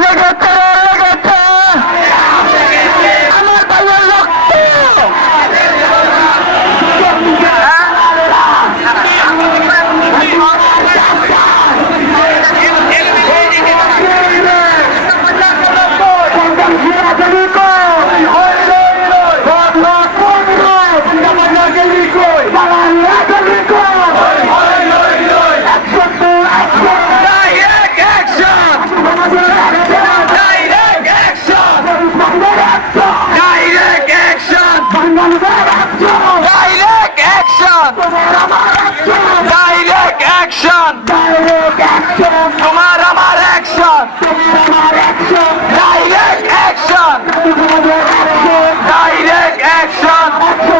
Chega, direct action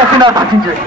হাসিনার চাই